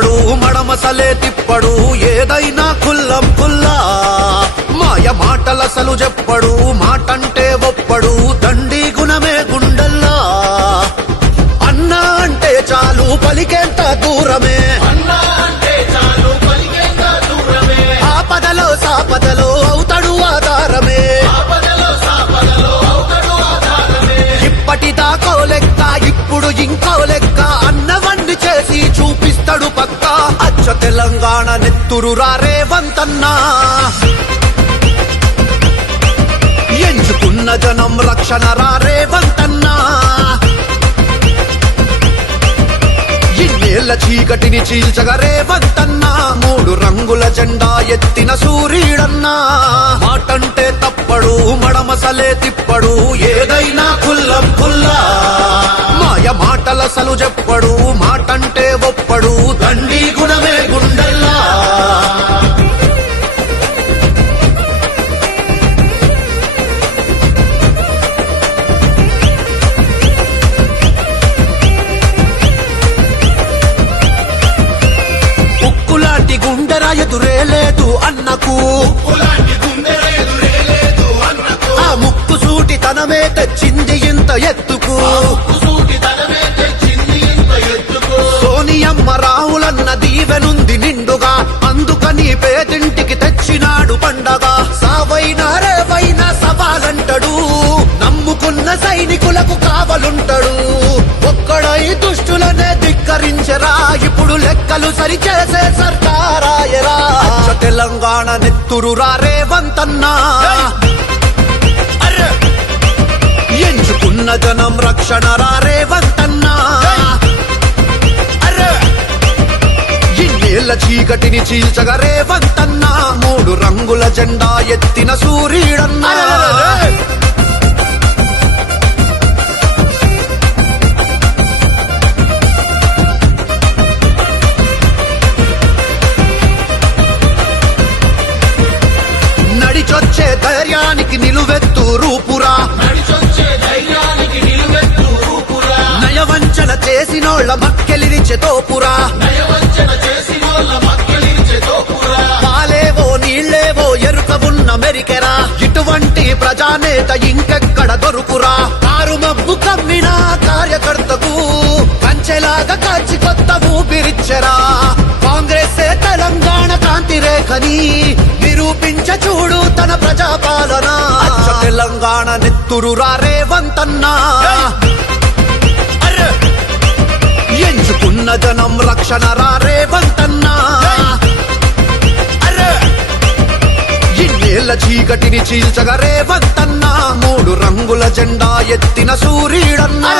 తిప్పడు మడమసలే తిప్పడు ఏదైనా కుల్లం కుల్లా మాయ మాటలసలు చెప్పడు మాటంటే ఒప్పడు దండి గుణమే గుండల్లా అన్నా అంటే చాలు పలికేంత దూరమే ఆపదలో సాపదలో అవుతాడు ఆధారమే ఇప్పటిదాకో లెక్క ఇప్పుడు ఇంకో లెక్క అన్నవన్నీ చేసి చూపిస్తాడు పక్క అచ్చ తెలంగాణ నెత్తురు రేవంతన్నా ఎంచుకున్న జనం రక్షణ రేవంతన్నా ఇన్నేళ్ల చీకటిని చీల్చగ రేవంతన్నా మూడు రంగుల జెండా ఎత్తిన సూర్యుడన్నా మాటంటే తప్పడు మడమసలే తిప్పడు ఏదైనా కుల్లం కుల్లా మాయ మాటలసలు చెప్పడు మాటంటే ఒప్పడు దండి గుణమే గుండెల్లా గుండెరా ఎదురే లేదు అన్నకు ఆ ముక్కు సూటి తనమే తెచ్చింది ఇంత ఎత్తుకు సోనియమ్మ రాహులన్న దీవెనుంది నిండుగా అందుకని పేదింటికి తెచ్చినాడు పండగ సావైనా రేవైనా సవాలంటాడు నమ్ముకున్న సైనికులకు కావలుంటాడు ఒక్కడై దుష్టులనే ధిక్కరించరా ఇప్పుడు లెక్కలు సరిచేసే సర్కారాయరా తెలంగాణ నెత్తురు రేవంతన్నా ఎంచుకున్న జనం రక్షణ రేవంతన్నా ఇన్నేళ్ల చీకటిని చీల్చగ రేవంతన్నా మూడు రంగుల జెండా ఎత్తిన సూర్యుడన్నా నడిచొచ్చే ధైర్యానికి నిలువెత్తు రూపురా నయవంచన చేసినోళ్ళ మక్కెలిరిచె తోపురా పాలేవో నీళ్లేవో ఎరుక ఉన్న మెరికెరా ఇటువంటి ప్రజానేత ఇంకెక్కడ దొరుకురా కారు మబ్బు కమ్మిన కార్యకర్తకు కంచెలాగా కాచి కొత్త ఊపిరిచ్చరా కాంగ్రెస్ తెలంగాణ కాంతి రేఖని నిరూపించ చూడు తన ప్రజాపాలన తెలంగాణ నెత్తురు రేవంతన్నా ఎంచుకున్న జనం రక్షణ రేవంతన్నా ఇన్నేళ్ల చీకటిని చీల్చగ రేవంతన్నా మూడు రంగుల జెండా ఎత్తిన సూర్యుడన్నా